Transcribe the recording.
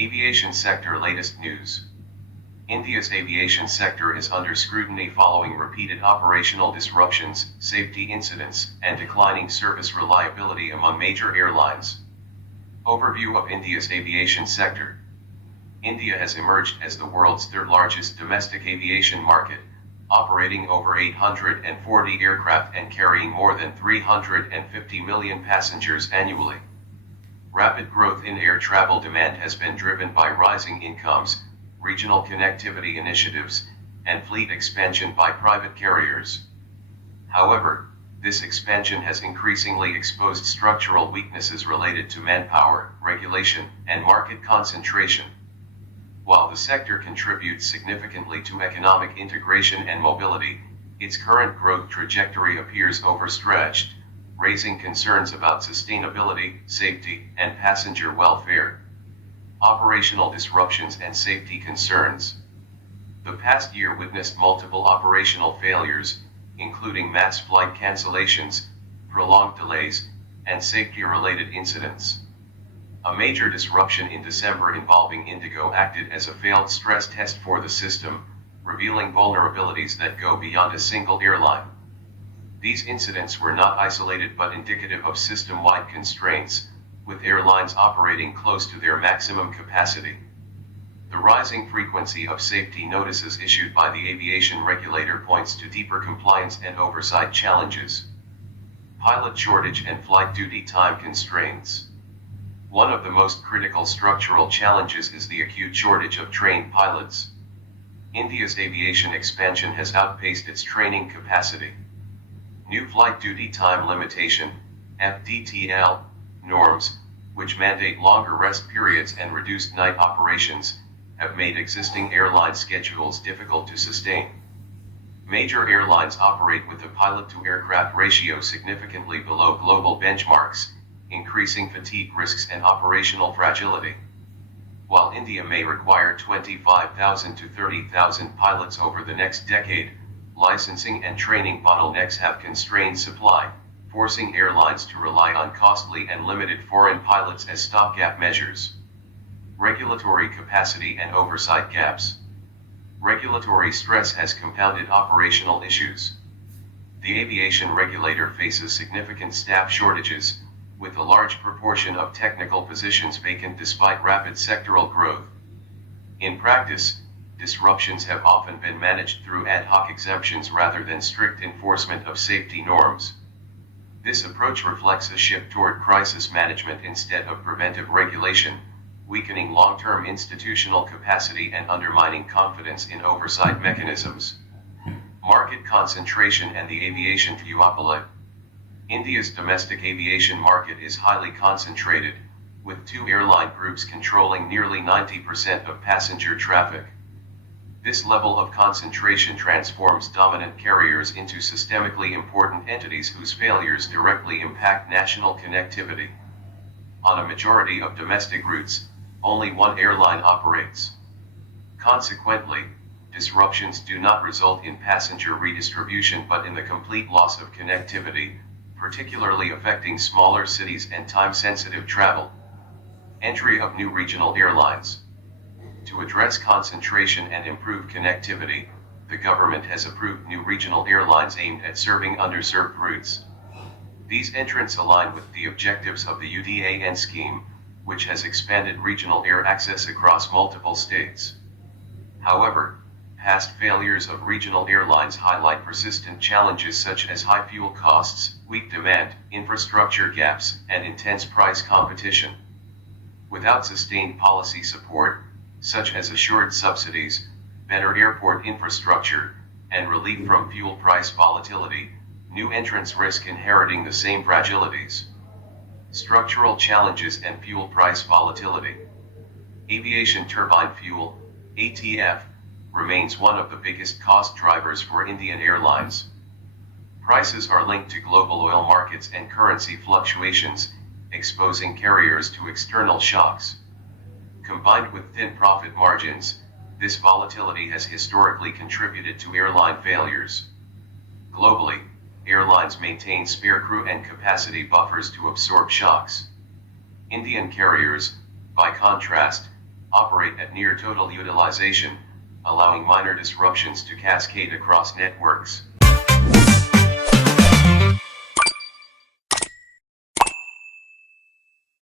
Aviation sector latest news. India's aviation sector is under scrutiny following repeated operational disruptions, safety incidents, and declining service reliability among major airlines. Overview of India's aviation sector. India has emerged as the world's third-largest domestic aviation market, operating over 840 aircraft and carrying more than 350 million passengers annually. Rapid growth in air travel demand has been driven by rising incomes, regional connectivity initiatives, and fleet expansion by private carriers. However, this expansion has increasingly exposed structural weaknesses related to manpower, regulation, and market concentration. While the sector contributes significantly to economic integration and mobility, its current growth trajectory appears overstretched, raising concerns about sustainability, safety, and passenger welfare. Operational disruptions and safety concerns. The past year witnessed multiple operational failures, including mass flight cancellations, prolonged delays, and safety-related incidents. A major disruption in December involving Indigo acted as a failed stress test for the system, revealing vulnerabilities that go beyond a single airline. These incidents were not isolated but indicative of system-wide constraints, with airlines operating close to their maximum capacity. The rising frequency of safety notices issued by the aviation regulator points to deeper compliance and oversight challenges. Pilot shortage and flight duty time constraints. One of the most critical structural challenges is the acute shortage of trained pilots. India's aviation expansion has outpaced its training capacity. New flight duty time limitation, FDTL, norms, which mandate longer rest periods and reduced night operations, have made existing airline schedules difficult to sustain. Major airlines operate with a pilot-to-aircraft ratio significantly below global benchmarks, increasing fatigue risks and operational fragility. While India may require 25,000 to 30,000 pilots over the next decade, licensing and training bottlenecks have constrained supply, forcing airlines to rely on costly and limited foreign pilots as stopgap measures. Regulatory capacity and oversight gaps. Regulatory stress has compounded operational issues. The aviation regulator faces significant staff shortages, with a large proportion of technical positions vacant despite rapid sectoral growth. In practice, disruptions have often been managed through ad hoc exemptions rather than strict enforcement of safety norms. This approach reflects a shift toward crisis management instead of preventive regulation, weakening long-term institutional capacity and undermining confidence in oversight mechanisms. Market concentration and the aviation duopoly. India's domestic aviation market is highly concentrated, with two airline groups controlling nearly 90% of passenger traffic. This level of concentration transforms dominant carriers into systemically important entities whose failures directly impact national connectivity. On a majority of domestic routes, only one airline operates. Consequently, disruptions do not result in passenger redistribution but in the complete loss of connectivity, particularly affecting smaller cities and time-sensitive travel. Entry of new regional airlines. To address concentration and improve connectivity, the government has approved new regional airlines aimed at serving underserved routes. These entrants align with the objectives of the UDAN scheme, which has expanded regional air access across multiple states. However, past failures of regional airlines highlight persistent challenges such as high fuel costs, weak demand, infrastructure gaps, and intense price competition. Without sustained policy support, such as assured subsidies, better airport infrastructure, and relief from fuel price volatility, new entrants risk inheriting the same fragilities. Structural challenges and fuel price volatility. Aviation turbine fuel, ATF, remains one of the biggest cost drivers for Indian airlines. Prices are linked to global oil markets and currency fluctuations, exposing carriers to external shocks. Combined with thin profit margins, this volatility has historically contributed to airline failures. Globally, airlines maintain spare crew and capacity buffers to absorb shocks. Indian carriers, by contrast, operate at near total utilization, allowing minor disruptions to cascade across networks.